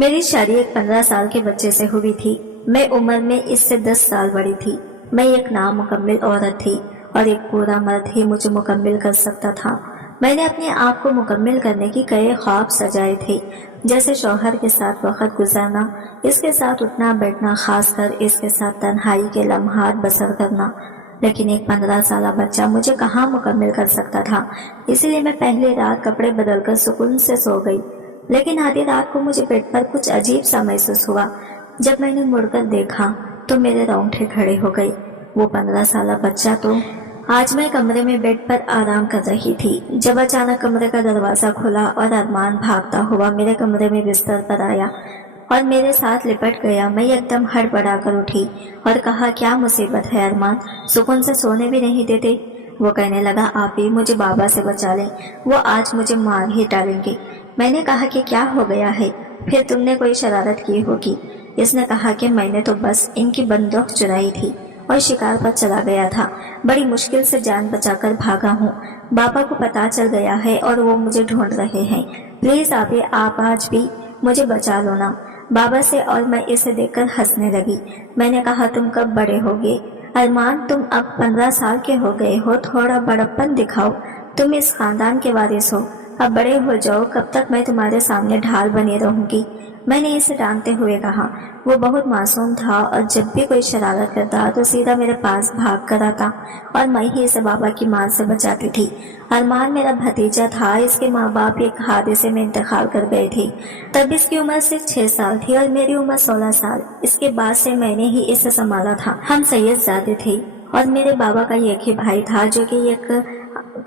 میری شادی ایک 15 سال کے بچے سے ہوئی تھی۔ میں عمر میں اس سے 10 سال بڑی تھی۔ میں ایک نامکمل عورت تھی اور ایک پورا مرد ہی مجھے مکمل کر سکتا تھا۔ میں نے اپنے آپ کو مکمل کرنے کی کئی خواب سجائے تھے، جیسے شوہر کے ساتھ وقت گزارنا، اس کے ساتھ اٹھنا بیٹھنا، خاص کر اس کے ساتھ تنہائی کے لمحات بسر کرنا۔ لیکن ایک 15 سالہ بچہ مجھے کہاں مکمل کر سکتا تھا، اسی لیے میں پہلی رات کپڑے بدل کر سکون سے سو گئی۔ لیکن آدھی رات کو مجھے بیڈ پر کچھ عجیب سا محسوس ہوا۔ جب میں نے مڑ کر دیکھا تو میرے رونگٹے کھڑے ہو گئے۔ وہ 15 سالہ بچہ تو آج میں کمرے میں بیڈ پر آرام کر رہی تھی جب اچانک کمرے کا دروازہ کھلا اور ارمان بھاگتا ہوا میرے کمرے میں بستر پر آیا اور میرے ساتھ لپٹ گیا۔ میں ایک دم ہڑبڑا کر اٹھی اور کہا، کیا مصیبت ہے ارمان، سکون سے سونے بھی نہیں دیتے؟ وہ کہنے لگا، آپ ہی مجھے بابا سے بچا لیں، وہ آج مجھے مار ہی ڈالیں گے۔ میں نے کہا کہ کیا ہو گیا ہے، پھر تم نے کوئی شرارت کی ہوگی۔ اس نے کہا کہ میں نے تو بس ان کی بندوق چرائی تھی اور شکار پر چلا گیا تھا، بڑی مشکل سے جان بچا کر بھاگا ہوں۔ بابا کو پتہ چل گیا ہے اور وہ مجھے ڈھونڈ رہے ہیں، پلیز آپ آج بھی مجھے بچا لو نا بابا سے۔ اور میں اسے دیکھ کر ہنسنے لگی۔ میں نے کہا، تم کب بڑے ہوگے ارمان، تم اب 15 سال کے ہو گئے ہو، تھوڑا بڑپن دکھاؤ، تم اس خاندان کے وارث ہو، اب بڑے ہو جاؤ، کب تک میں تمہارے سامنے ڈھال بنی رہوں گی؟ میں نے اسے ڈانٹتے ہوئے کہا۔ وہ بہت معصوم تھا اور جب بھی کوئی شرارت کرتا تو سیدھا میرے پاس بھاگ کر آتا اور میں ہی اسے بابا کی مار سے بچاتی تھی۔ ارمان میرا بھتیجا تھا، اس کے ماں باپ ایک حادثے میں انتقال کر گئے تھے، تب اس کی عمر صرف 6 سال تھی اور میری عمر 16 سال۔ اس کے بعد سے میں نے ہی اسے سنبھالا تھا۔ ہم سید زادے تھے اور میرے بابا کا ایک ہی بھائی تھا جو کہ ایک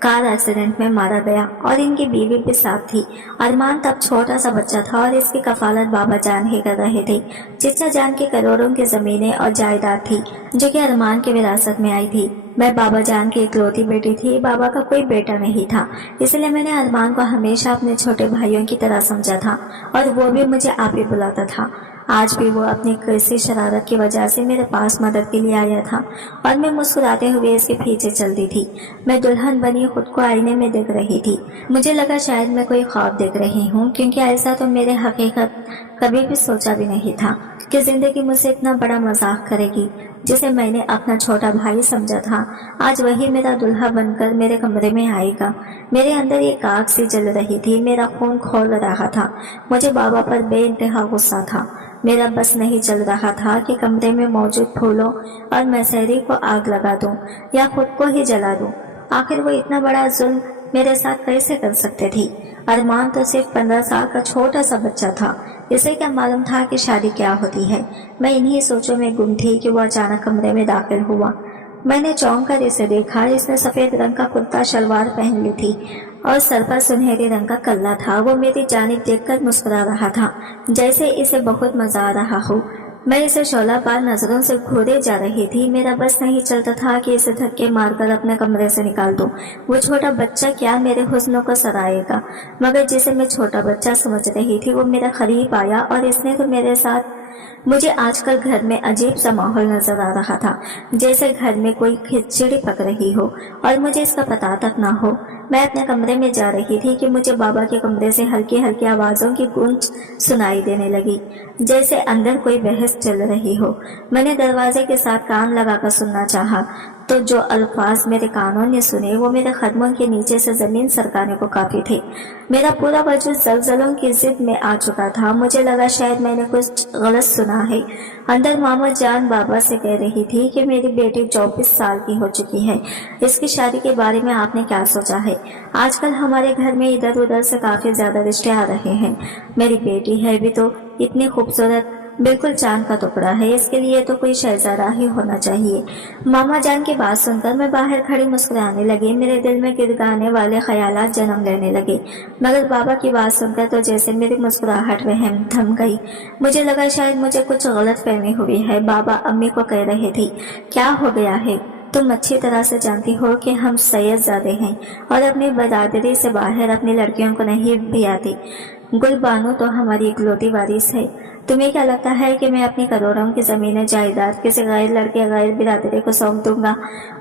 کار ایکسیڈنٹ میں مارا گیا اور ان کی بیوی بھی ساتھ تھی۔ ارمان تب چھوٹا سا بچہ تھا اور اس کی کفالت بابا جان ہی کر رہے تھے۔ چچا جان کی کروڑوں کی زمینیں اور جائیداد تھی جو کہ ارمان کی وراثت میں آئی تھی۔ میں بابا جان کی اکلوتی بیٹی تھی، بابا کا کوئی بیٹا نہیں تھا، اس لیے میں نے ارمان کو ہمیشہ اپنے چھوٹے بھائیوں کی طرح سمجھا تھا اور وہ بھی مجھے آپ ہی بلاتا تھا۔ آج بھی وہ اپنی کسی شرارت کی وجہ سے میرے پاس مدد کے لیے آیا تھا اور میں مسکراتے ہوئے اس کے پیچھے چلتی تھی۔ میں دلہن بنی خود کو آئینے میں دیکھ رہی تھی۔ مجھے لگا شاید میں کوئی خواب دیکھ رہی ہوں، کیونکہ ایسا تو میرے حقیقت کبھی بھی سوچا بھی نہیں تھا کہ زندگی مجھ سے اتنا بڑا مذاق کرے گی۔ جسے میں نے اپنا چھوٹا بھائی سمجھا تھا، آج وہی میرا دلہا بن کر میرے کمرے میں آئے گا۔ میرے اندر ایک آگ سی جل رہی تھی، میرا خون کھول رہا تھا۔ مجھے بابا پر بے انتہا غصہ تھا۔ میرا بس نہیں چل رہا تھا کہ کمرے میں موجود پھولوں اور مسحری کو آگ لگا دوں یا خود کو ہی جلا دوں۔ آخر وہ اتنا بڑا ظلم میرے ساتھ کیسے کر سکتے تھے؟ ارمان تو صرف 15 سال کا چھوٹا سا بچہ تھا، اسے کیا معلوم تھا کہ شادی کیا ہوتی ہے؟ میں انہی سوچوں میں گم تھی کہ وہ اچانک کمرے میں داخل ہوا۔ میں نے چونک کر اسے دیکھا۔ اس نے سفید رنگ کا کرتا شلوار پہن لی تھی اور سر پر سنہری رنگ کا کلا تھا۔ وہ میری جانب دیکھ کر مسکرا رہا تھا جیسے اسے بہت مزہ آ رہا ہو۔ میں اسے شعلہ بار نظروں سے گھورے جا رہی تھی۔ میرا بس نہیں چلتا تھا کہ اسے دھکے مار کر اپنے کمرے سے نکال دوں۔ وہ چھوٹا بچہ کیا میرے حسنوں کو سرائے گا؟ مگر جسے میں چھوٹا بچہ سمجھ رہی تھی وہ میرے قریب آیا اور اس نے تو میرے ساتھ مجھے آج کل گھر میں عجیب سا ماحول نظر آ رہا تھا، جیسے گھر میں کوئی کھچڑی پک رہی ہو اور مجھے اس کا پتہ تک نہ ہو۔ میں اپنے کمرے میں جا رہی تھی کہ مجھے بابا کے کمرے سے ہلکی ہلکی آوازوں کی گونج سنائی دینے لگی، جیسے اندر کوئی بحث چل رہی ہو۔ میں نے دروازے کے ساتھ کان لگا کر سننا چاہا تو جو الفاظ میرے کانوں نے سنے وہ میرے قدموں کے نیچے سے زمین سرکانے کو کافی تھے۔ میرا پورا وجود زلزلوں کی ضد میں آ چکا تھا۔ مجھے لگا شاید میں نے کچھ غلط سنا ہے۔ اندر ماما جان بابا سے کہہ رہی تھی کہ میری بیٹی 24 سال کی ہو چکی ہے، اس کی شادی کے بارے میں آپ نے کیا سوچا ہے؟ آج کل ہمارے گھر میں ادھر ادھر سے کافی زیادہ رشتے آ رہے ہیں۔ میری بیٹی ہے بھی تو اتنی خوبصورت، بالکل چاند کا ٹکڑا ہے، اس کے لیے تو کوئی شہزادہ ہی ہونا چاہیے۔ ماما جان کی بات سن کر میں باہر کھڑی مسکرانے لگی۔ میرے دل میں گرگانے والے خیالات جنم لینے لگے، مگر بابا کی بات سن کر تو جیسے میری مسکراہٹ وہم تھم گئی۔ مجھے لگا شاید مجھے کچھ غلط فہمی ہوئی ہے۔ بابا امی کو کہہ رہے تھی، کیا ہو گیا ہے؟ تم اچھی طرح سے جانتی ہو کہ ہم سید زادے ہیں اور اپنی برادری سے باہر اپنی لڑکیوں کو نہیں بھی آتی۔ گل بانو تو ہماری اکلوتی وارث ہے۔ तुम्हें क्या लगता है कि मैं अपनी करोड़ों की जमीनें जायदाद किसी गैर लड़के गैर बिरादरी को सौंप दूंगा?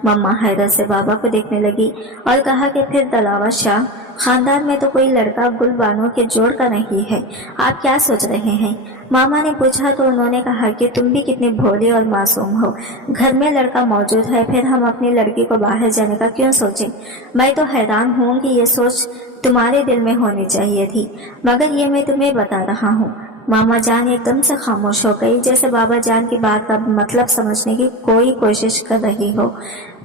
मम्मा हैरत से बाबा को देखने लगी और कहा कि फिर दलावा शाह, खानदान में तो कोई लड़का गुलबानों के जोड़ का नहीं है, आप क्या सोच रहे हैं? मामा ने पूछा तो उन्होंने कहा कि तुम भी कितनी भोली और मासूम हो, घर में लड़का मौजूद है, फिर हम अपनी लड़की को बाहर जाने का क्यों सोचें? मैं तो हैरान हूँ कि ये सोच तुम्हारे दिल में होनी चाहिए थी, मगर ये मैं तुम्हें बता रहा हूँ। मामा जान एकदम से खामोश हो गई, जैसे बाबा जान की बात का मतलब समझने की कोई कोशिश कर रही हो।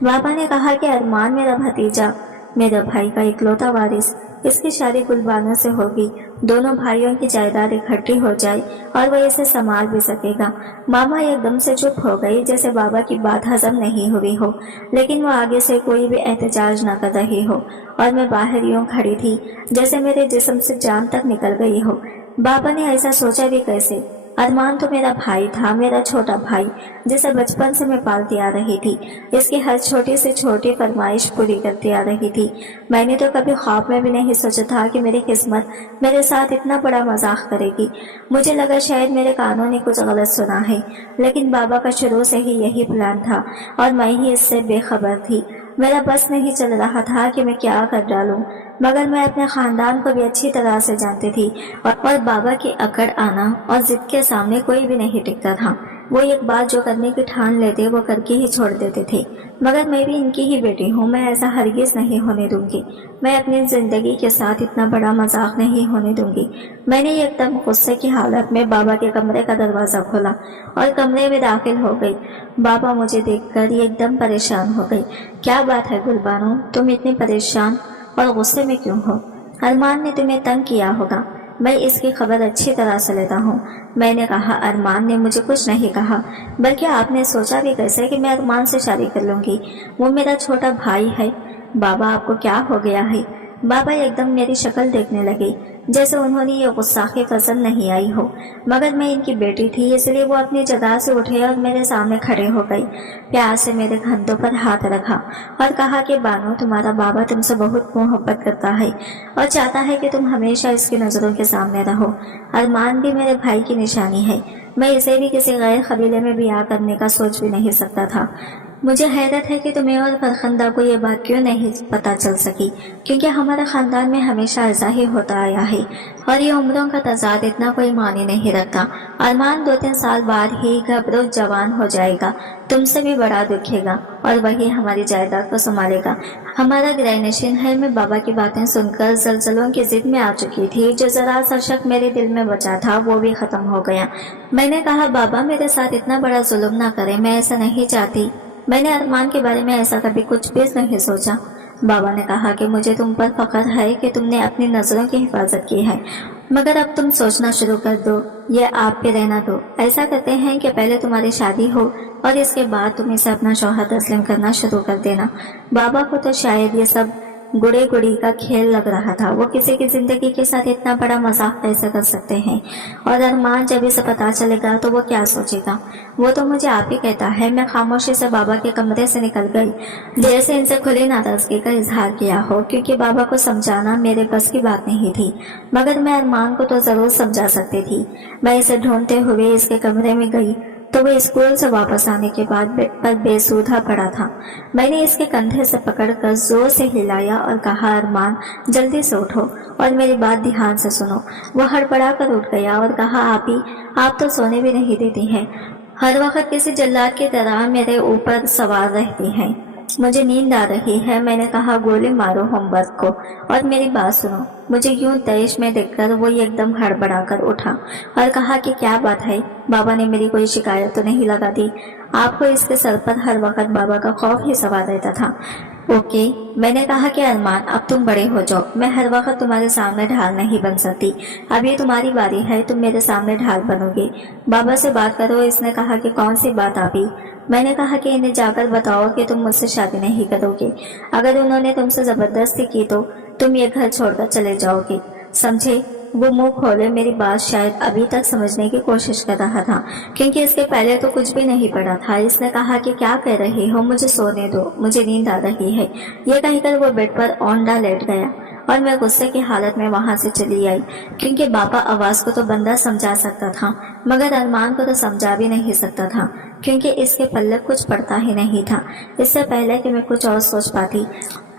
बाबा ने कहा कि अरमान मेरा भतीजा, मेरे भाई का इकलौता वारिस, इसकी शादी गुलबानों से होगी, दोनों भाइयों की जायदाद इकट्ठी हो जाए और वह इसे संभाल भी सकेगा। मामा एकदम से चुप हो गई, जैसे बाबा की बात हजम नहीं हुई हो, लेकिन वो आगे से कोई भी एहतजाज न कर रही हो, और मैं बाहर यूं खड़ी थी जैसे मेरे जिस्म से जान तक निकल गई हो। बाबा ने ऐसा सोचा भी कैसे? अरमान तो मेरा भाई था, मेरा छोटा भाई, जिसे बचपन से मैं पालती आ रही थी, इसकी हर छोटी से छोटी फरमाइश पूरी करती आ रही थी। मैंने तो कभी ख्वाब में भी नहीं सोचा था कि मेरी किस्मत मेरे साथ इतना बड़ा मजाक करेगी। मुझे लगा शायद मेरे कानों ने कुछ गलत सुना है, लेकिन बाबा का शुरू से ही यही प्लान था और मैं ही इससे बेखबर थी। मेरा बस नहीं चल रहा था कि मैं क्या कर डालूं, मगर मैं अपने खानदान को भी अच्छी तरह से जानती थी और बाबा की अकड़ आना और जिद के सामने कोई भी नहीं टिकता था। वो एक बात जो करने की ठान लेते वो करके ही छोड़ देते थे, मगर मैं भी इनकी ही बेटी हूँ, मैं ऐसा हरगिज नहीं होने दूंगी। मैं अपनी जिंदगी के साथ इतना बड़ा मजाक नहीं होने दूंगी। मैंने एकदम गुस्से की हालत में बाबा के कमरे का दरवाजा खोला और कमरे में दाखिल हो गई। बाबा मुझे देखकर एकदम परेशान हो गई। क्या बात है गुलबानो, तुम इतनी परेशान और गुस्से में क्यों हो? अरमान ने तुम्हें तंग किया होगा, मैं इसकी खबर अच्छी तरह से लेता हूँ। मैंने कहा अरमान ने मुझे कुछ नहीं कहा, बल्कि आपने सोचा भी कैसे कि मैं अरमान से शादी कर लूंगी? वो मेरा छोटा भाई है। बाबा आपको क्या हो गया है? बाबा एकदम मेरी शक्ल देखने लगे, जैसे उन्होंने ये गुस्साखी पसंद नहीं आई हो, मगर मैं इनकी बेटी थी, इसलिए वो अपनी जगह से उठे और मेरे सामने खड़े हो गई। प्यार से मेरे कंधों पर हाथ रखा और कहा कि बानो, तुम्हारा बाबा तुमसे बहुत मोहब्बत करता है और चाहता है कि तुम हमेशा इसकी नज़रों के सामने रहो। अरमान भी मेरे भाई की निशानी है, मैं इसे भी किसी गैर कबीले में ब्याह करने का सोच भी नहीं सकता था। मुझे हैरत है कि तुम्हें और फरखंदा को ये बात क्यों नहीं पता चल सकी, क्योंकि हमारे खानदान में हमेशा ऐसा ही होता आया है और ये उम्रों का तजाद इतना कोई मानी नहीं रखता। अरमान 2-3 साल बाद ही घबरो जवान हो जाएगा, तुमसे भी बड़ा दिखेगा और वही हमारी जायदाद को संभालेगा। हमारा ग्रहनशीन है। मैं बाबा की बातें सुनकर जलजलों की जिद में आ चुकी थी। जो जरा सा शक मेरे दिल में बचा था वो भी खत्म हो गया। मैंने कहा बाबा मेरे साथ इतना बड़ा जुल्म ना करें, मैं ऐसा नहीं चाहती। मैंने अरमान के बारे में ऐसा कभी कुछ भी नहीं सोचा। बाबा ने कहा कि मुझे तुम पर फख्र है कि तुमने अपनी नज़रों की हिफाजत की है, मगर अब तुम सोचना शुरू कर दो, ये आप पे रहना दो। ऐसा करते हैं कि पहले तुम्हारी शादी हो और इसके बाद तुम इसे अपना शौहर तस्लीम करना शुरू कर देना। बाबा को तो शायद ये सब गुड़े गुड़ी का खेल लग रहा था। वो किसी की जिंदगी के साथ इतना बड़ा मजाक कैसे कर सकते हैं? और अरमान जब इसे पता चलेगा तो वो क्या सोचेगा? वो तो मुझे आप ही कहता है। मैं खामोशी से बाबा के कमरे से निकल गई, जैसे इनसे खुली नाराजगी का इजहार किया हो, क्योंकि बाबा को समझाना मेरे बस की बात नहीं थी, मगर मैं अरमान को तो जरूर समझा सकती थी। मैं इसे ढूंढते हुए इसके कमरे में गई तो वो स्कूल से वापस आने के बाद बेड पर बेसुधा पड़ा था। मैंने इसके कंधे से पकड़कर जोर से हिलाया और कहा अरमान जल्दी से उठो और मेरी बात ध्यान से सुनो। वो हड़बड़ा कर उठ गया और कहा आप तो सोने भी नहीं देती हैं, हर वक्त किसी जल्लाद की तरह मेरे ऊपर सवार रहती हैं। मुझे नींद आ रही है। मैंने कहा गोली मारो होमवर्क को और मेरी बात सुनो। मुझे यूं तैश में देखकर वो एकदम हड़बड़ा कर उठा और कहा कि क्या बात है? बाबा ने मेरी कोई शिकायत तो नहीं लगा दी? आपको इसके सर पर हर वक्त बाबा का खौफ ही सवार रहता था। ओके, मैंने कहा कि अरमान अब तुम बड़े हो जाओ, मैं हर वक्त तुम्हारे सामने ढाल नहीं बन सकती। अब ये तुम्हारी बारी है, तुम मेरे सामने ढाल बनोगे। बाबा से बात करो। इसने कहा कि कौन सी बात आप ही? मैंने कहा कि इन्हें जाकर बताओ कि तुम मुझसे शादी नहीं करोगे। अगर उन्होंने तुमसे जबरदस्ती की तो तुम ये घर छोड़कर चले जाओगे, समझे? वो मुंह खोले मेरी बात शायद अभी तक समझने की कोशिश कर रहा था, क्योंकि इसके पहले तो कुछ भी नहीं पड़ा था। इसने कहा कि क्या कह रही हो, मुझे सोने दो, मुझे नींद आ रही है। ये कहकर वो बेड पर औंधा लेट गया और मैं गुस्से की हालत में वहां से चली आई, क्योंकि बाबा आवाज को तो बंदा समझा सकता था मगर अरमान को तो समझा भी नहीं सकता था, क्योंकि इसके पल्ले कुछ पड़ता ही नहीं था। इससे पहले कि मैं कुछ और सोच पाती,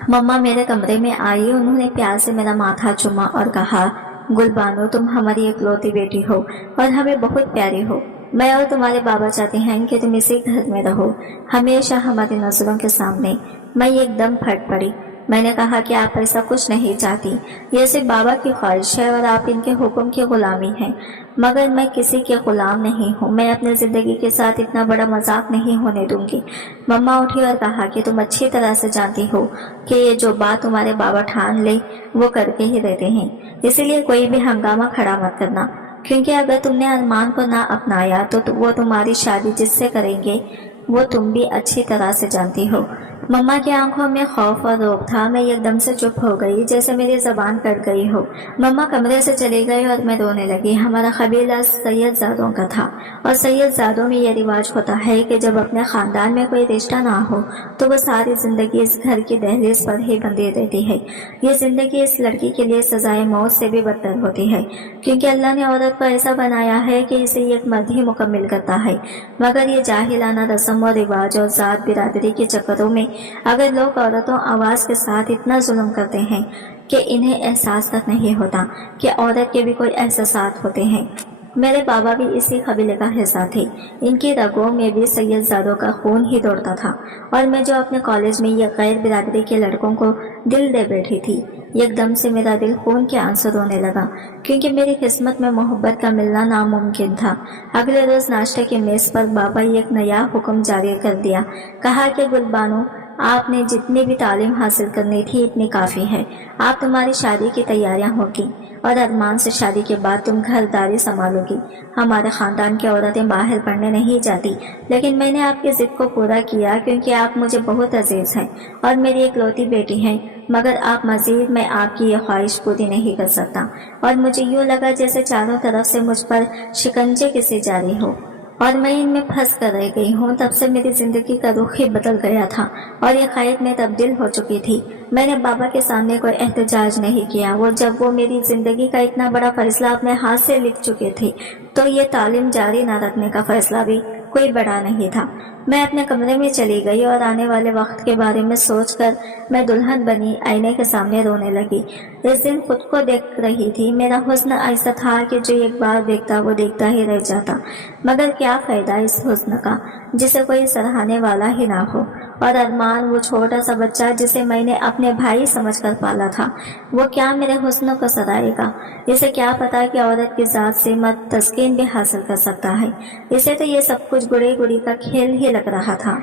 मम्मा मेरे कमरे में आई। उन्होंने प्यार से मेरा माथा चूमा और कहा, गुलबानो तुम हमारी इकलौती बेटी हो और हमें बहुत प्यारी हो। मैं और तुम्हारे बाबा चाहते हैं कि तुम इसी घर में रहो, हमेशा हमारी नजरों के सामने। मैं एकदम फट पड़ी। मैंने कहा कि आप ऐसा कुछ नहीं चाहती, ये सिर्फ बाबा की ख्वाहिश है और आप इनके हुक्म की गुलामी हैं। मगर मैं किसी के गुलाम नहीं हूँ। मैं अपनी जिंदगी के साथ इतना बड़ा मजाक नहीं होने दूंगी। मम्मा उठी और कहा कि तुम अच्छी तरह से जानती हो कि ये जो बात तुम्हारे बाबा ठान ले वो करके ही रहते हैं, इसीलिए कोई भी हंगामा खड़ा मत करना, क्योंकि अगर तुमने अरमान को ना अपनाया तो वो तुम्हारी शादी जिससे करेंगे वो तुम भी अच्छी तरह से जानती हो। मम्मा की आंखों में खौफ और रोब था। मैं एकदम से चुप हो गई, जैसे मेरी जबान कट गई हो। मम्मा कमरे से चली गई और मैं रोने लगी। हमारा कबीला सैयदजादों का था और सैयदजादों में यह रिवाज होता है कि जब अपने खानदान में कोई रिश्ता ना हो तो वो सारी जिंदगी इस घर की दहलीज पर ही बंधी रहती है। ये जिंदगी इस लड़की के लिए सजाए मौत से भी बदतर होती है, क्योंकि अल्लाह ने औरत को ऐसा बनाया है कि इसे एक मर्द ही मुकम्मिल करता है। मगर ये जाहिलाना रस्म और रिवाज और जात बिरादरी के चक्करों में अगर लोग औरतों आवाज के साथ इतना जुल्म करते हैं कि इन्हें एहसास तक नहीं होता कि औरत के भी कोई एहसासात होते हैं। मेरे बाबा भी इसी कबीले का हिस्सा थे। इनकी रगों में भी सैयदजादों का खून ही दौड़ता था और मैं जो अपने कॉलेज में ये गैर बिरादरी के लड़कों को दिल दे बैठी थी, एकदम से मेरा दिल खून के आंसू रोने लगा, क्योंकि मेरी किस्मत में मोहब्बत का मिलना नामुमकिन था। अगले रोज नाश्ते के मेज पर बाबा एक नया हुक्म जारी कर दिया। कहा कि गुलबानो, आपने जितनी भी तालीम हासिल करनी थी इतनी काफ़ी है। आप तुम्हारी शादी की तैयारियां होगी और अरमान से शादी के बाद तुम घरदारी संभालोगी। हमारे ख़ानदान की औरतें बाहर पढ़ने नहीं जाती, लेकिन मैंने आपकी ज़िद को पूरा किया, क्योंकि आप मुझे बहुत अजीज़ हैं और मेरी इकलौती बेटी हैं। मगर आप मज़ीद मैं आपकी ये ख्वाहिश पूरी नहीं कर सकता। और मुझे यूँ लगा जैसे चारों तरफ से मुझ पर शिकंजे किसे जारी हो और मैं इनमें फंस कर रह गई हूँ। तब से मेरी जिंदगी का रुख ही बदल गया था और ये ख्वाहिश में तब्दील हो चुकी थी। मैंने बाबा के सामने कोई एहतजाज नहीं किया। जब वो मेरी जिंदगी का इतना बड़ा फैसला अपने हाथ से लिख चुके थे, तो ये तालीम जारी न रखने का फैसला भी कोई बड़ा नहीं था। मैं अपने कमरे में चली गई और आने वाले वक्त के बारे में सोचकर मैं दुल्हन बनी आईने के सामने रोने लगी। इस दिन खुद को देख रही थी। मेरा हुस्न ऐसा था कि जो एक बार देखता वो देखता ही रह जाता। मगर क्या फायदा इस हुस्न का जिसे कोई सराहने वाला ही ना हो। और अरमान, वो छोटा सा बच्चा जिसे मैंने अपने भाई समझकर पाला था, वो क्या मेरे हुस्न को सराहेगा। इसे क्या पता कि औरत की जात से मर्द तस्कीन भी हासिल कर सकता है। इसे तो ये सब कुछ गुड़ी गुड़ी का खेल ही लग रहा था,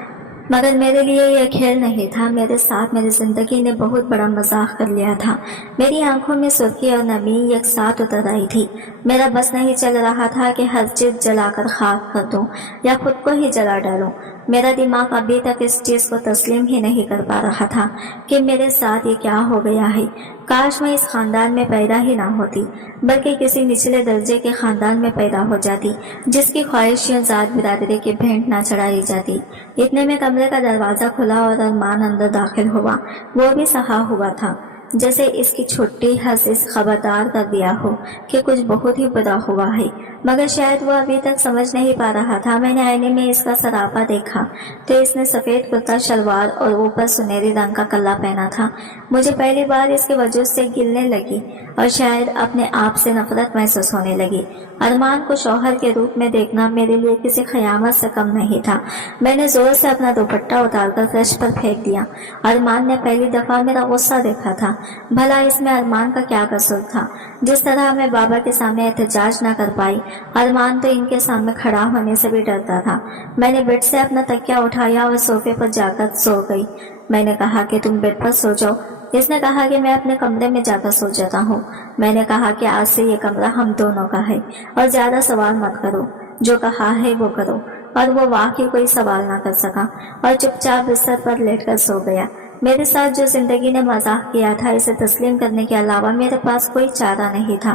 मगर मेरे लिए यह खेल नहीं था। मेरे साथ मेरी जिंदगी ने बहुत बड़ा मजाक कर लिया था। मेरी आंखों में सुर्खी और नमी एक साथ उतर आई थी। मेरा बस नहीं चल रहा था कि हर चीज जलाकर खाक कर दूं या खुद को ही जला डालूं। मेरा दिमाग अभी तक इस चीज को तस्लीम ही नहीं कर पा रहा था कि मेरे साथ ये क्या हो गया है। काश मैं इस खानदान में पैदा ही ना होती, बल्कि किसी निचले दर्जे के खानदान में पैदा हो जाती, जिसकी ख्वाहिशें जात बिरादरी की भेंट ना चढ़ाई जाती। इतने में कमरे का दरवाजा खुला और अरमान अंदर दाखिल हुआ। वो भी सहा हुआ था, जैसे इसकी छुट्टी हंस इस खबरदार कर दिया हो कि कुछ बहुत ही बुरा हुआ है, मगर शायद वो अभी तक समझ नहीं पा रहा था। मैंने आईने में इसका सरापा देखा तो इसने सफेद कुर्ता शलवार और ऊपर सुनहरी रंग का कल्ला पहना था। मुझे पहली बार इसके वजूद से गिलने लगी और शायद अपने आप से नफरत महसूस होने लगी। अरमान को शौहर के रूप में देखना मेरे लिए किसी ख़यामत से कम नहीं था। मैंने जोर से अपना दुपट्टा उतारकर फर्श पर फेंक दिया। अरमान ने पहली दफा मेरा गुस्सा देखा था। भला इसमें अरमान का क्या कसूर था? जिस तरह मैं बाबा के सामने एहतजाज न कर पाई, अरमान तो इनके सामने खड़ा होने से भी डरता था। मैंने बेड से अपना तकिया उठाया और सोफे पर जाकर सो गई। मैंने कहा कि तुम बेड पर सो जाओ। इसने कहा कि मैं अपने कमरे में जाकर सो जाता हूँ। मैंने कहा कि आज से ये कमरा हम दोनों का है और ज्यादा सवाल मत करो, जो कहा है वो करो। और वो वाकई कोई सवाल ना कर सका और चुपचाप बिस्तर पर लेटकर सो गया। मेरे साथ जो जिंदगी ने मजाक किया था, इसे तस्लीम करने के अलावा मेरे पास कोई चारा नहीं था।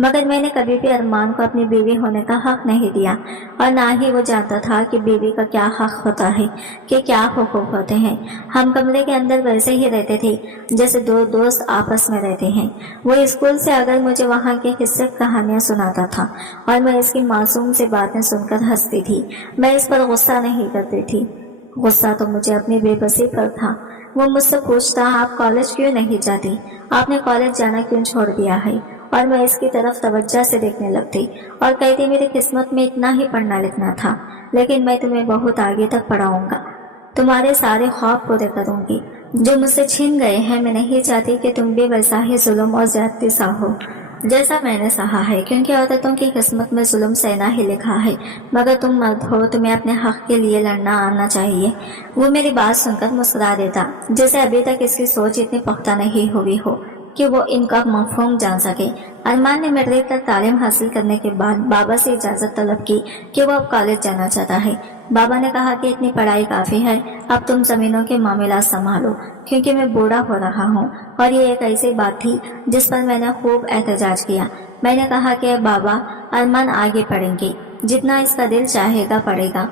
मगर मैंने कभी भी अरमान को अपनी बीवी होने का हक नहीं दिया और ना ही वो जानता था कि बीवी का क्या हक होता है, कि क्या हुकूक होते हैं। हम कमरे के अंदर वैसे ही रहते थे जैसे दो दोस्त आपस में रहते हैं। वो स्कूल से अगर मुझे वहाँ के किस्से कहानियाँ सुनाता था और मैं इसकी मासूम सी बातें सुनकर हंसती थी। मैं इस पर गुस्सा नहीं करती थी, गुस्सा तो मुझे अपनी बेबसी पर था। वो मुझसे पूछता, आप कॉलेज क्यों नहीं जाती, आपने कॉलेज जाना क्यों छोड़ दिया है? और मैं इसकी तरफ तवज्जो से देखने लगती और कहती, मेरी किस्मत में इतना ही पढ़ना लिखना था, लेकिन मैं तुम्हें बहुत आगे तक पढ़ाऊंगा, तुम्हारे सारे ख्वाब पूरे करूंगी जो मुझसे छीन गए हैं। मैं नहीं चाहती कि तुम भी वैसा ही जुल्म और ज्यादती सहो जैसा मैंने सहा है, क्योंकि औरतों की किस्मत में जुल्म सहना ही लिखा है। मगर तुम मर्द हो, तुम्हें अपने हक के लिए लड़ना आना चाहिए। वो मेरी बात सुनकर मुस्कुरा देता, जैसे अभी तक इसकी सोच इतनी पुख्ता नहीं हुई हो कि वो इनका मफहूम जान सके। अरमान ने मैट्रिक तक तालीम हासिल करने के बाद बाबा से इजाज़त तलब की कि वो अब कॉलेज जाना चाहता है। बाबा ने कहा कि इतनी पढ़ाई काफ़ी है, अब तुम ज़मीनों के मामलात संभालो, क्योंकि मैं बूढ़ा हो रहा हूँ। और ये एक ऐसी बात थी जिस पर मैंने खूब एहतजाज किया। मैंने कहा कि बाबा, अरमान आगे पढ़ेंगे, जितना इसका दिल चाहेगा पढ़ेगा,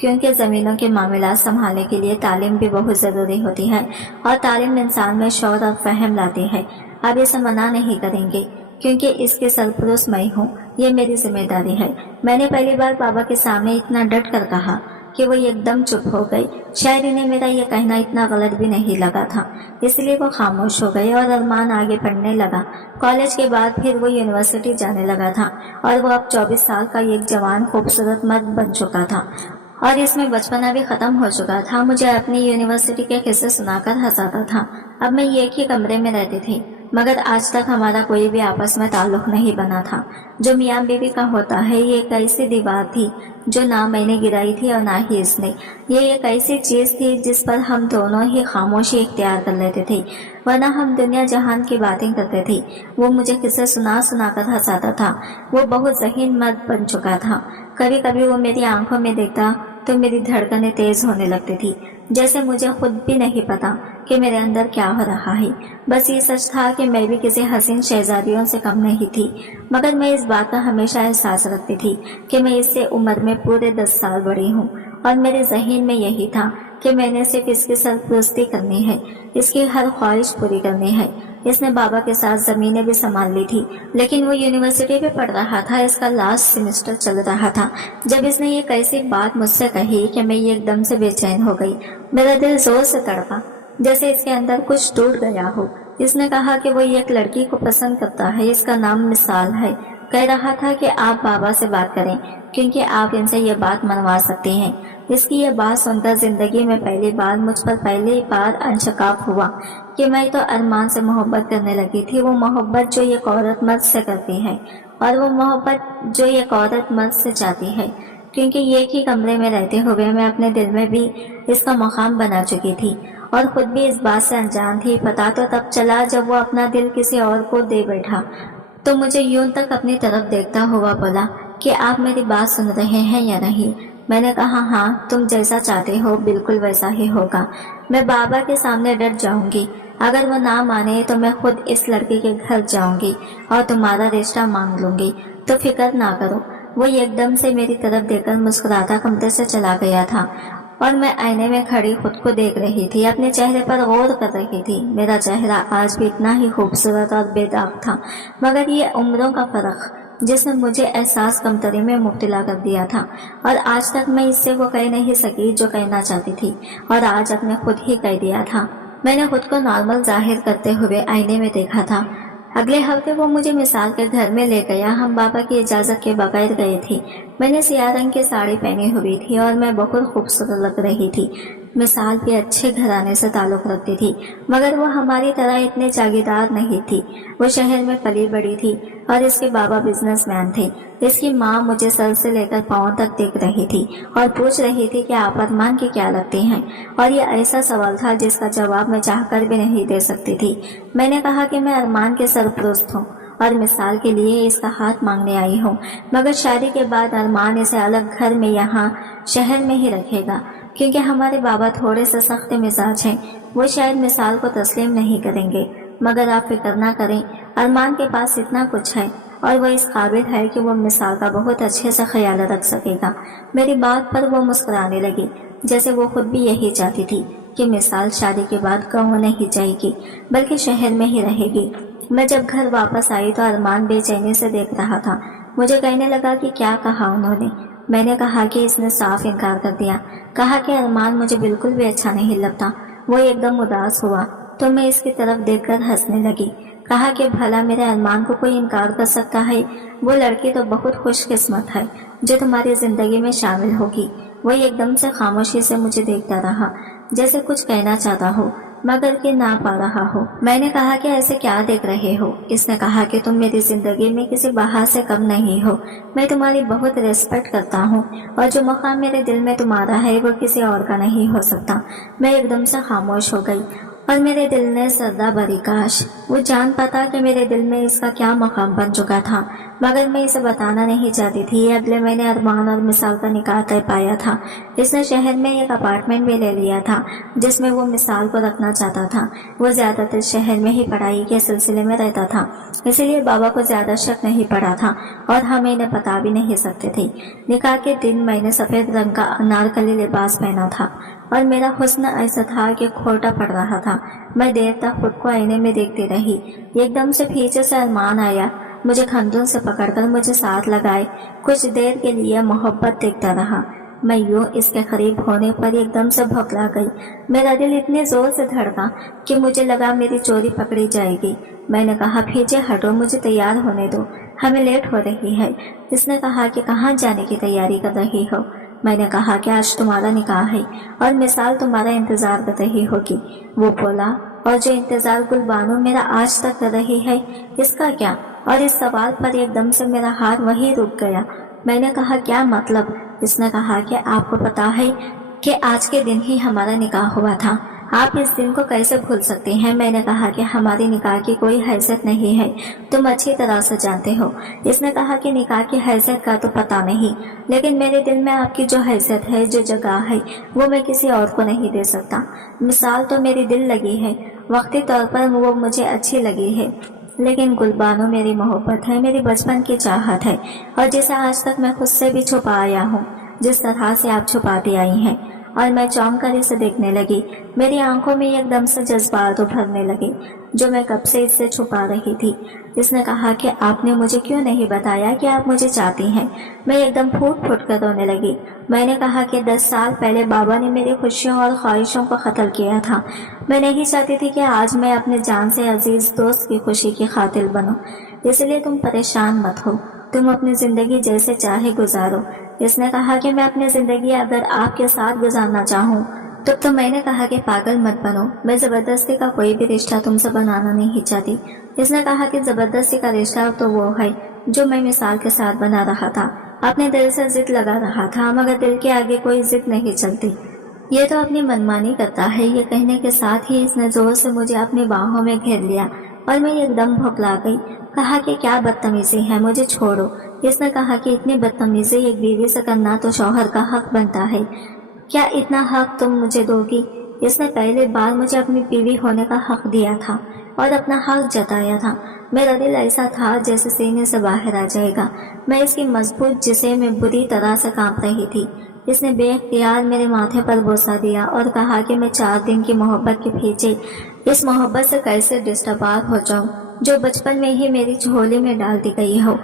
क्योंकि ज़मीनों के मामलात संभालने के लिए तालीम भी बहुत ज़रूरी होती है और तालीम इंसान में शौर और फहम लाती है। अब इसे मना नहीं करेंगे, क्योंकि इसके सरपरस्त मैं हूँ, ये मेरी जिम्मेदारी है। मैंने पहली बार बाबा के सामने इतना डट कर कहा कि वो एकदम चुप हो गई। शायद इन्हें मेरा ये कहना इतना गलत भी नहीं लगा था, इसलिए वो खामोश हो गए और अरमान आगे पढ़ने लगा। कॉलेज के बाद फिर वो यूनिवर्सिटी जाने लगा था और वो अब 24 साल का एक जवान खूबसूरत मर्द बन चुका था और इसमें बचपना भी खत्म हो चुका था। मुझे अपनी यूनिवर्सिटी के किस्से सुनाकर हंसाता था। अब मैं एक ही कमरे में रहते थे, मगर आज तक हमारा कोई भी आपस में ताल्लुक नहीं बना था। जो मियाँ बीवी का होता है, ये एक ऐसी दीवार थी जो ना मैंने गिराई थी और ना ही इसने। ये एक ऐसी चीज़ थी जिस पर हम दोनों ही खामोशी इख्तियार कर लेते थे, वरना हम दुनिया जहान की बातें करते थे। वो मुझे किस्से सुना सुना कर हंसाता था। वो बहुत ज़हीन मर्द बन चुका था। कभी कभी वो मेरी आंखों में देखता तो मेरी धड़कनें तेज होने लगती थी, जैसे मुझे खुद भी नहीं पता कि मेरे अंदर क्या हो रहा है। बस ये सच था कि मैं भी किसी हसीन शहजादियों से कम नहीं थी, मगर मैं इस बात का हमेशा एहसास रखती थी कि मैं इससे उम्र में पूरे 10 साल बड़ी हूँ और मेरे ज़हन में यही था कि मैंने सिर्फ इसकी सरपरस्ती करनी है, इसकी हर ख्वाहिश पूरी करनी है। इसने बाबा के साथ ज़मीनें भी संभाल ली थी, लेकिन वो यूनिवर्सिटी में पढ़ रहा था, इसका लास्ट सेमेस्टर चल रहा था जब इसने ये कैसी बात मुझसे कही कि मैं एकदम से बेचैन हो गई। मेरा दिल जोर से तड़पा, जैसे इसके अंदर कुछ टूट गया हो। इसने कहा कि वो एक लड़की को पसंद करता है, इसका नाम मिसाल है। कह रहा था कि आप बाबा से बात करें, क्योंकि आप इनसे ये बात मनवा सकते हैं। इसकी ये बात सुनकर जिंदगी में पहली बार मुझ पर पहली बार अंशकाफ हुआ कि मैं तो अरमान से मोहब्बत करने लगी थी। वो मोहब्बत जो एक औरत मर्द से करती है और वो मोहब्बत जो एक औरत मर्द से चाहती है, क्योंकि एक ही कमरे में रहते हुए मैं अपने दिल में भी इसका मकाम बना चुकी थी और खुद भी इस बात से अनजान थी। पता तो तब चला जब वो अपना दिल किसी और को दे बैठा, तो मुझे यूं तक अपनी तरफ देखता हुआ बोला कि आप मेरी बात सुन रहे हैं या नहीं। मैंने कहा, हाँ, तुम जैसा चाहते हो बिल्कुल वैसा ही होगा। मैं बाबा के सामने डट जाऊंगी, अगर वो ना माने तो मैं खुद इस लड़के के घर जाऊंगी और तुम्हारा रिश्ता मांग लूंगी, तो फिक्र ना करो। वो एकदम से मेरी तरफ देखकर मुस्कुराता कमरे से चला गया था और मैं आईने में खड़ी खुद को देख रही थी, अपने चेहरे पर गौर कर रही थी। मेरा चेहरा आज भी इतना ही खूबसूरत और बेदाग था, मगर ये उम्रों का फर्क जिसने मुझे एहसास कमतरी में मुब्तला कर दिया था और आज तक मैं इससे वो कह नहीं सकी जो कहना चाहती थी, और आज अपने खुद ही कह दिया था। मैंने खुद को नॉर्मल जाहिर करते हुए आईने में देखा था। अगले हफ्ते वो मुझे मिसाल के घर में ले गया। हम बाबा की इजाज़त के बगैर गए थे। मैंने सियाह रंग की साड़ी पहनी हुई थी और मैं बहुत खूबसूरत लग रही थी। मिसाल भी अच्छे घराने से ताल्लुक़ रखती थी, मगर वो हमारी तरह इतने जागीरदार नहीं थी। वो शहर में पली बड़ी थी और इसके बाबा बिजनेसमैन थे। इसकी माँ मुझे सर से लेकर पाँव तक देख रही थी और पूछ रही थी कि आप अरमान के क्या लगते हैं, और ये ऐसा सवाल था जिसका जवाब मैं चाहकर भी नहीं दे सकती थी। मैंने कहा कि मैं अरमान के सरपरस्त हूँ और मिसाल के लिए इसका हाथ मांगने आई हूँ, मगर शादी के बाद अरमान इसे अलग घर में यहाँ शहर में ही रखेगा। क्योंकि हमारे बाबा थोड़े से सख्त मिजाज हैं। वो शायद मिसाल को तस्लीम नहीं करेंगे, मगर आप फिक्र ना करें, अरमान के पास इतना कुछ है और वो इस काबिल है कि वो मिसाल का बहुत अच्छे से ख्याल रख सकेगा। मेरी बात पर वो मुस्कुराने लगी, जैसे वो खुद भी यही चाहती थी कि मिसाल शादी के बाद गाँव नहीं जाएगी बल्कि शहर में ही रहेगी। मैं जब घर वापस आई तो अरमान बेचैनी से देख रहा था। मुझे कहने लगा कि क्या कहा उन्होंने। मैंने कहा कि इसने साफ इनकार कर दिया। कहा कि अरमान मुझे बिल्कुल भी अच्छा नहीं लगता। वो एकदम उदास हुआ तो मैं इसकी तरफ देखकर हंसने लगी। कहा कि भला मेरे अरमान को कोई इनकार कर सकता है? वो लड़की तो बहुत खुशकिस्मत है जो तुम्हारी जिंदगी में शामिल होगी। वो एकदम से खामोशी से मुझे देखता रहा, जैसे कुछ कहना चाहता हो मगर कि ना पा रहा हो। मैंने कहा कि ऐसे क्या देख रहे हो? इसने कहा कि तुम मेरी जिंदगी में किसी बाहर से कम नहीं हो। मैं तुम्हारी बहुत रिस्पेक्ट करता हूँ और जो मकाम मेरे दिल में तुम्हारा है वो किसी और का नहीं हो सकता। मैं एकदम से खामोश हो गई और मेरे दिल ने सर्दा भरी। काश वो जान पाता कि मेरे दिल में इसका क्या मकाम बन चुका था, मगर मैं इसे बताना नहीं चाहती थी। अगले महीने अरमान और मिसाल का निकाह तय पाया था। इसने शहर में एक अपार्टमेंट भी ले लिया था जिसमें वो मिसाल को रखना चाहता था। वो ज्यादातर शहर में ही पढ़ाई के सिलसिले में रहता था, इसीलिए बाबा को ज्यादा शक नहीं पड़ा था और हम इन्हें बता भी नहीं सकते थे। निकाह के दिन मैंने सफेद रंग का अनारकली लिबास पहना था और मेरा हुस्न ऐसा था कि खोटा पड़ रहा था। मैं देर तक खुद को आईने में देखती रही। एकदम से पीछे से अरमान आया, मुझे खंजरों से पकड़कर मुझे साथ लगाए। कुछ देर के लिए मोहब्बत देखता रहा। मैं यूं इसके करीब होने पर एकदम से भौंकला गई। मेरा दिल इतने जोर से धड़का कि मुझे लगा मेरी चोरी पकड़ी जाएगी। मैंने कहा पीछे हटो, मुझे तैयार होने दो, हमें लेट हो रही है। इसने कहा कि कहाँ जाने की तैयारी कर रही हो? मैंने कहा कि आज तुम्हारा निकाह है और मिसाल तुम्हारा इंतजार कर रही होगी। वो बोला, और जो इंतजार गुलबानो मेरा आज तक कर रही है, इसका क्या? और इस सवाल पर एकदम से मेरा हाथ वहीं रुक गया। मैंने कहा क्या मतलब? इसने कहा कि आपको पता है कि आज के दिन ही हमारा निकाह हुआ था, आप इस दिन को कैसे भूल सकते हैं? मैंने कहा कि हमारे निकाह की कोई हैसियत नहीं है, तुम अच्छी तरह से जानते हो। इसने कहा कि निकाह की हैसियत का तो पता नहीं, लेकिन मेरे दिल में आपकी जो हैसियत है, जो जगह है, वो मैं किसी और को नहीं दे सकता। मिसाल तो मेरी दिल लगी है, वक्ती तौर पर वो मुझे अच्छी लगी है, लेकिन गुलबानो मेरी मोहब्बत है, मेरी बचपन की चाहत है और जिसे आज तक मैं खुद से भी छुपा आया हूँ, जिस तरह से आप छुपाती आई हैं। और मैं चौंक कर इसे देखने लगी। मेरी आंखों में एकदम से जज्बात उभरने लगे जो मैं कब से इससे छुपा रही थी। इसने कहा कि आपने मुझे क्यों नहीं बताया कि आप मुझे चाहती हैं? मैं एकदम फूट फूट कर रोने लगी। मैंने कहा कि 10 साल पहले बाबा ने मेरी खुशियों और ख्वाहिशों को कत्ल किया था। मैं नहीं चाहती थी कि आज मैं अपने जान से अजीज दोस्त की खुशी की खातिर बनूं, इसलिए तुम परेशान मत हो, तुम अपनी जिंदगी जैसे चाहे गुजारो। इसने कहा कि मैं अपनी जिंदगी अगर आपके साथ गुजारना चाहूँ तो मैंने कहा कि पागल मत बनो, मैं जबरदस्ती का कोई भी रिश्ता तुमसे बनाना नहीं चाहती। इसने कहा कि जबरदस्ती का रिश्ता तो वो है जो मैं मिसाल के साथ बना रहा था, अपने दिल से जिद लगा रहा था, मगर दिल के आगे कोई जिद नहीं चलती। ये तो अपनी मनमानी करता है। ये कहने के साथ ही इसने जोर से मुझे अपनी बाहों में घेर लिया और मैं एकदम भौंकला गई। कहा कि क्या बदतमीजी है, मुझे छोड़ो। इसने कहा कि इतनी बदतमीजी एक बीवी से करना तो शौहर का हक बनता है, क्या इतना हक तुम मुझे दोगी? इसने पहले बार मुझे अपनी बीवी होने का हक दिया था और अपना हक जताया था। मेरा दिल ऐसा था जैसे सीने से बाहर आ जाएगा। मैं इसकी मजबूत जिसे में बुरी तरह से कांप रही थी। इसने बेख्तियार मेरे माथे पर बोसा दिया और कहा कि मैं 4 दिन की मोहब्बत के पीछे इस मोहब्बत से कैसे डिस्टर्ब हो जाऊं जो बचपन में ही मेरी झोली में डाल दी गई हो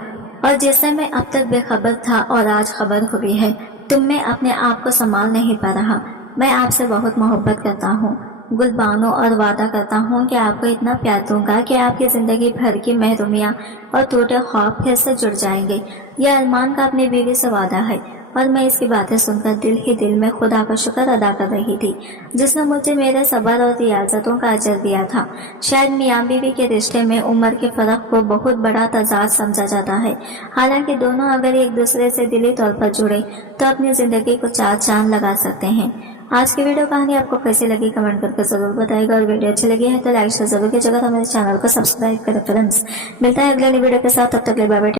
और जिससे मैं अब तक बेखबर था और आज खबर हुई है। तुम में अपने आप को संभाल नहीं पा रहा। मैं आपसे बहुत मोहब्बत करता हूँ गुलबानो और वादा करता हूँ कि आपको इतना प्यार दूंगा कि आपकी जिंदगी भर की महरूमियाँ और टूटे ख्वाब फिर से जुड़ जाएंगे। यह अरमान का अपनी बीवी से वादा है। और मैं इसकी बातें सुनकर दिल ही दिल में खुदा का शुक्र अदा कर रही थी जिसने मुझे मेरे सब्र और रियाजतों का अजर दिया था। शायद मियाँ बीवी के रिश्ते में उम्र के फर्क को बहुत बड़ा तजाद समझा जाता है, हालांकि दोनों अगर एक दूसरे से दिली तौर पर जुड़े तो अपनी जिंदगी को 4 चांद लगा सकते हैं। आज की वीडियो कहानी आपको कैसी लगी कमेंट करके जरूर बताएगा और वीडियो अच्छी लगी है तो लाइक शेयर जरूर कीजिएगा। हमारे चैनल को सब्सक्राइब करें फ्रेंड्स। मिलता है अगले वीडियो के साथ, तब तक के लिए बाय बाय।